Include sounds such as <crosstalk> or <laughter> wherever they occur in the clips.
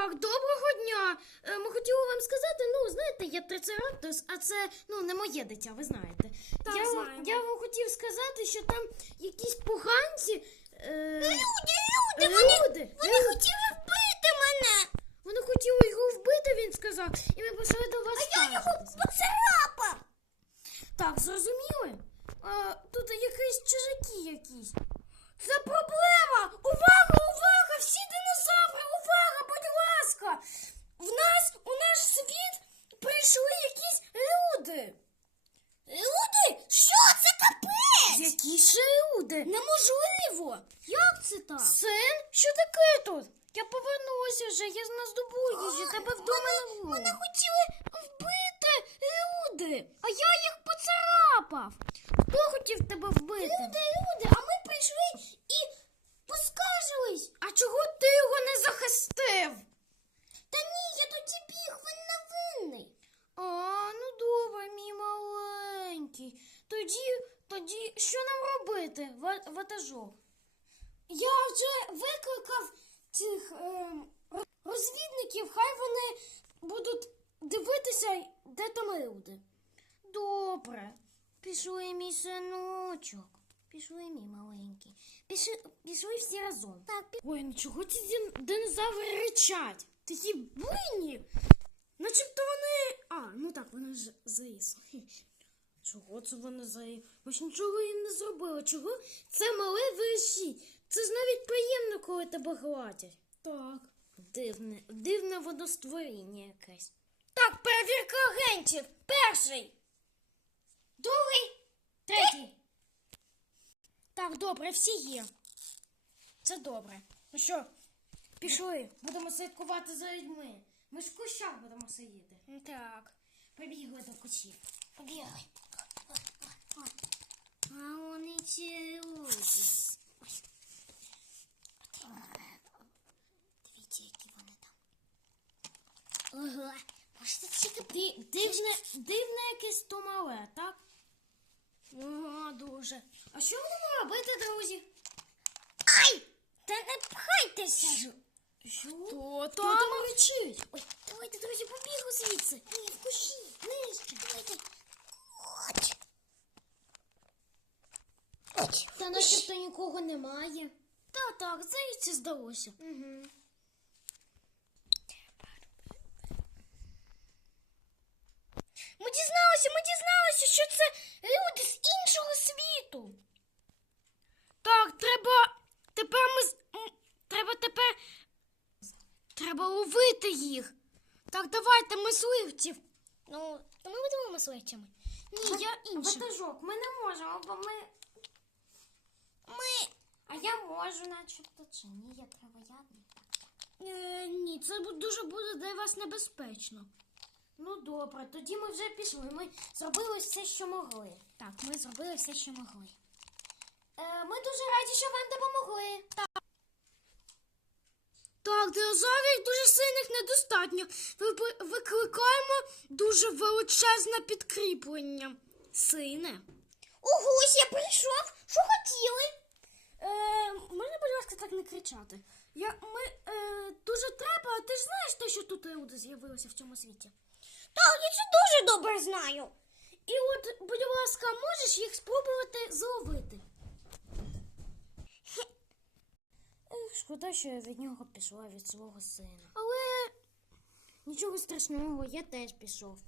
Так, доброго дня. Е, Ми хотіли вам сказати, ну, знаєте, я трицератос, а це ну, не моє дитя, ви знаєте. Так, я, знаємо. я вам хотів сказати, що там якісь поганці. Е... Люди, люди, вони, люди, вони люди. хотіли вбити мене. Вони хотіли його вбити, він сказав, і ми пішли до вас. А я його поцарапав. Так, зрозуміли? А, тут якісь чужаки якісь. Це проблема! Увага! Всі динозаври! Увага, будь ласка! В нас у наш світ прийшли якісь люди! Люди, що це капець? Які ще люди? Неможливо. Як це так? Син? Що таке тут? Я повернулася вже, я здобув їжі, тебе вдома не було. Мене хотіли вбити люди, а я їх поцарапав. Хто хотів тебе вбити? Люди, люди, а ми прийшли і поскаржились. А чого ти його не захистив? Та ні, я тоді біг, він не винний. А, ну добре, мій маленький. Тоді, тоді що нам робити, ватажок? Я вже викликав цих ем, розвідників, хай вони будуть дивитися, де там люди. Добре. Пішли мій синочок. Пішли мій маленький. Пішли, пішли всі разом. Так, Ой, ну чого ці дин- динозаври ричать? Такі буйні. Начебто вони. А, ну так, вони ж заїсли. Чого це вони заїли? Ми ж нічого їм не зробили. Чого це мале вирішить? Це ж навіть приємно, коли тебе гладять. Так. Дивне, дивне водостворіння якесь. Так, перевірка агентів. Перший. Другий. Третій. Так, добре, всі є. Це добре. Ну що, пішли, будемо слідкувати за людьми. Ми ж в кущах будемо сидіти. Так. Побігли до кущів. Побігли. А вони люди. Дивіться, які вони там. Ого, може це тільки Ди, дивне, дивне якесь то мале, так? Ого, дуже. А що будемо робити, друзі? Ай! Та не пхайтеся! Що? Хто там речить? Ой, давайте, друзі, побігли звідси. Ні, в кущі, нижче, давайте. От. Та начебто нікого немає. Та так, здається, здалося. Угу. Ми дізналися, ми дізналися, що це люди з іншого світу. Так, треба. Тепер ми. з- Треба тепер. Треба ловити їх. Так, давайте мисливців. Ну, то ми будемо мисливцями. Ні, я іншим. Ватажок, ми не можемо, бо ми. А я можу, начебто, чи ні, я травоядний. Е, ні, це бу- дуже буде для вас небезпечно. Ну добре, тоді ми вже пішли. Ми зробили все, що могли. Так, ми зробили все, що могли. Е, ми дуже раді, що вам допомогли. Так. Так, динозаврів дуже сильних недостатньо. Викликаємо дуже величезне підкріплення. Сине. Ого, я прийшов. Що хотіли? Е, можна, будь ласка, так не кричати. Я, ми е, дуже треба, а ти ж знаєш те, що тут люди з'явилися в цьому світі. Так, я це дуже добре знаю. І от, будь ласка, можеш їх спробувати зловити. Ех, Шкода, що я від нього пішла від свого сина. Але Нічого страшного, я теж пішов.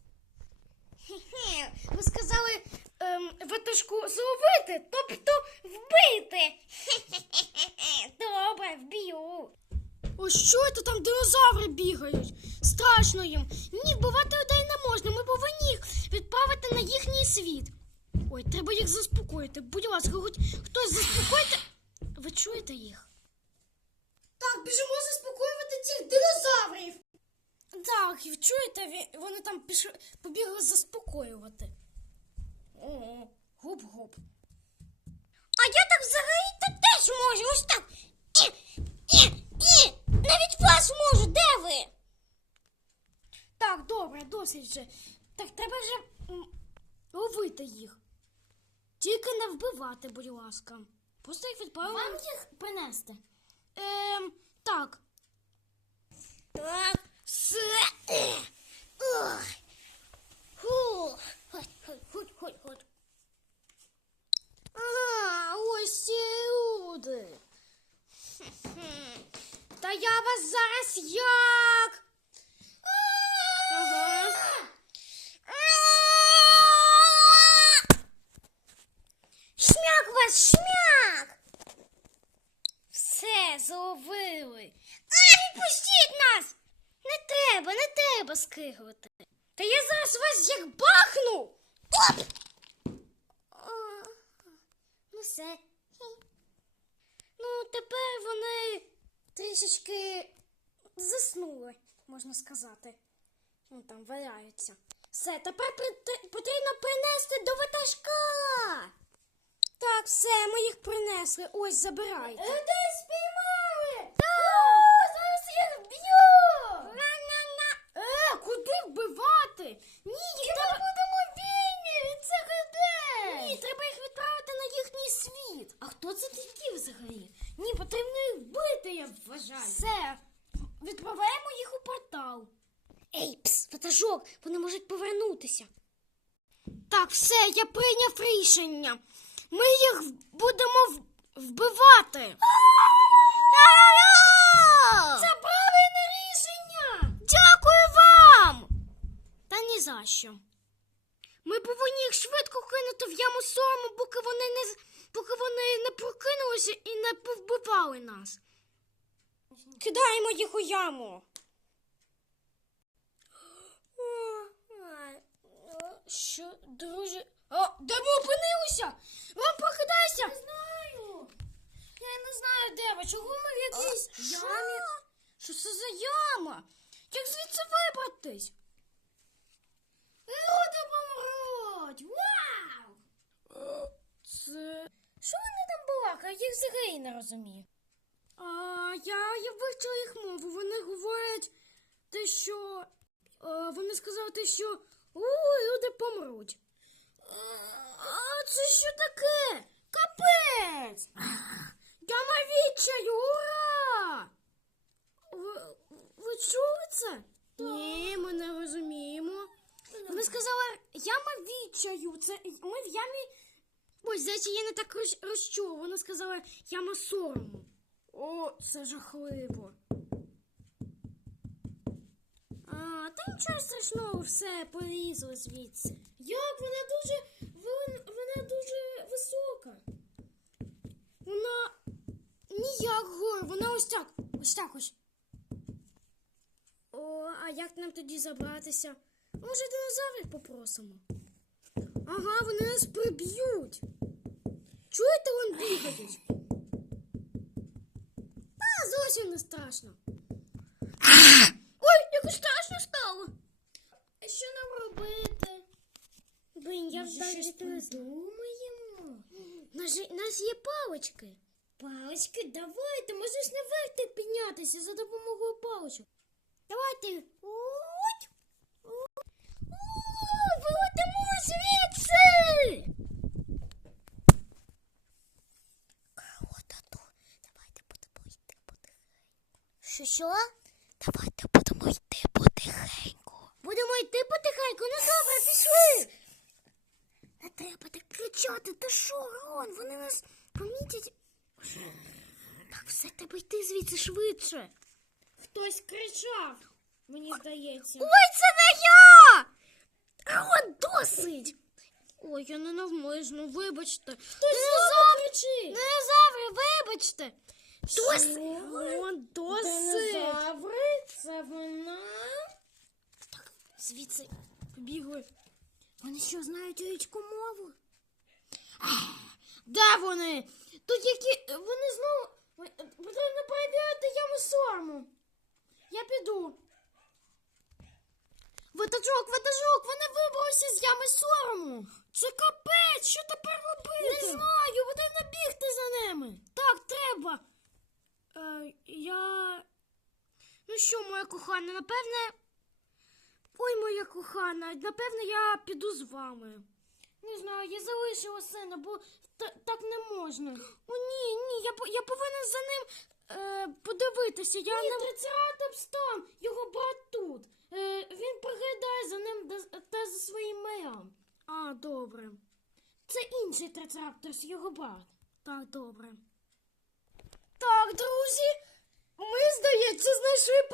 хе-хе, ви сказали ем, ватажку зловити, тобто вбити. <laughs> Добре, вб'ю. Ось що це там динозаври бігають? Страшно їм. Ні, вбивати людей не можна. Ми повинні їх відправити на їхній світ. Ой, треба їх заспокоїти. Будь ласка, хоч хтось заспокойте. Ви чуєте їх? Так, біжимо заспокоювати цих динозаврів. Так, і чуєте, вони там пішли, побігли заспокоювати. О, гуп-гуп. А я так взагалі то теж можу. Ось так. І, і, і. Навіть вас можу. Де ви? Так, добре, досить вже. Так треба вже м, ловити їх. Тільки не вбивати, будь ласка. Просто їх відправимо. Вам їх принести? Ем, так. Так, все. Ой. Фу. Ходь, ходь, ходь, ходь, ходь. Ага, ось ці люди. Та я вас зараз як? Ага. Шмяк вас, шмяк! Все, зловили. Ай, пустіть нас! Не треба, не треба скиглити. Та я зараз вас як бахну. Оп! О, ну все. Ну, тепер вони трішечки заснули, можна сказати. Ну, там валяються. Все, тепер потрібно принести до ватажка. Так, все, ми їх принесли. Ось, забирайте. Людей спіймали! зараз їх б'ю! Е, куди вбивати? Ні, їх треба... будемо вільні від цих людей! Ні, треба їх відправити на їхній світ. А хто це такі взагалі? Ні, потрібно їх вбити, я вважаю. Все, відправляємо їх у портал. Ей, пс, ватажок, вони можуть повернутися. Так, все, я прийняв рішення. Ми їх будемо вбивати. Це правильне рішення! Дякую вам! Та ні за що. Ми повинні їх швидко кинути в яму сорому, поки вони не поки вони не прокинулися і не повбивали нас. Кидаємо їх у яму. Що, друже? О, де ви опинилися? Вам прокидайся! Не знаю. Я не знаю, де ви. Чого ми в якійсь ямі? Що це за яма? Як звідси вибратись? Люди помруть! Вау! Це. Що вони там балакають? Я їх взагалі не розумію. А, я, я вивчила їх мову. Вони говорять те, що. А, вони сказали те, що у, люди помруть. А це що таке? Капець! Яма відчаю, ура! Ви, ви чули це? Ні, ми не розуміємо. Вони сказали, яма відчаю. Це ми в ямі. Ой, здається, я не так роз- розчула. Вона сказала яма сорому. О, це жахливо. А, та нічого страшного, все, полізли звідси. Як вона дуже. Вона, вона дуже висока. Вона ніяк гор, вона ось так. Ось так ось. О, а як нам тоді забратися? Може, динозаврів попросимо? Ага, вони нас приб'ють. Чуєте, вон бігають? А, зовсім не страшно. Ой, якось страшно стало. А що нам робити? Блін, я вдалі щось придумаємо. Нас, же- нас є палички. Палички, давайте, можеш наверх піднятися за допомогою паличок. Давайте. От. О, Вилетимо звідси! Давайте будемо йти потихеньку. Що що? Давайте будемо йти потихеньку. Будемо йти потихеньку, ну добре, пішли. Не треба так кричати, ти що, Рон, вони нас помітять. Так, все, треба йти звідси швидше. Хтось кричав, мені здається. Ой, це не я! Рон, досить! Ой, я не навмисно, вибачте. Динозаври, Динозаври, вибачте. Досить! Рон, досить! Динозаври? Це вона? Так, звідси побігли. Вони що, знають річку мову? Де вони? Тут які. Вони знову. Потрібно перевірити яму сорому. Я піду. Ватажок, ватажок, вони вибралися з ями сорому. Це капець, що тепер робити? Не знаю, потрібно бігти за ними. Так, треба. Е, я. Ну що, моя кохана, напевне. Ой, моя кохана, напевне, я піду з вами. Не знаю, я залишила сина, бо так не можна. О, ні, ні, я я повинен за ним е, подивитися. Я ні, не... трицератопс там, його брат тут. Е, Він приглядає за ним та за своїм миром. А, добре. Це інший трицератопс, його брат. Так, добре. Так, друзі, ми, здається, знайшли.